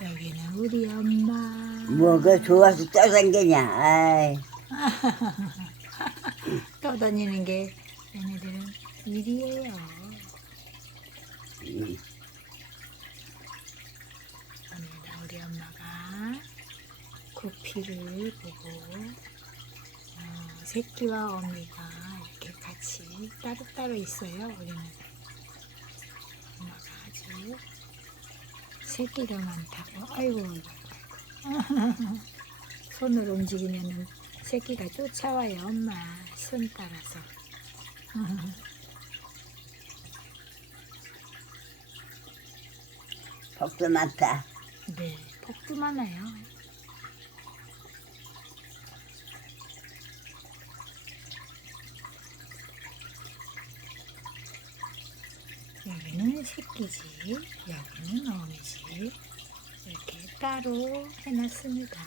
여기는 우리 엄마. 뭐가 좋아서. 아이, 떠다니는 게 얘네들은 일이에요. 음, 오늘은 우리 엄마가 구피를 보고 어, 새끼와 어미가 이렇게 같이 따로따로 있어요. 우리는 엄마가 아주 새끼가 많다고? 아이고. 손을 움직이면은 새끼가 쫓아와요 엄마. 손 따라서. 복도 많다. 네 복도 많아요 여기는 새끼집 여기는 어미집. 이렇게 따로 해놨습니다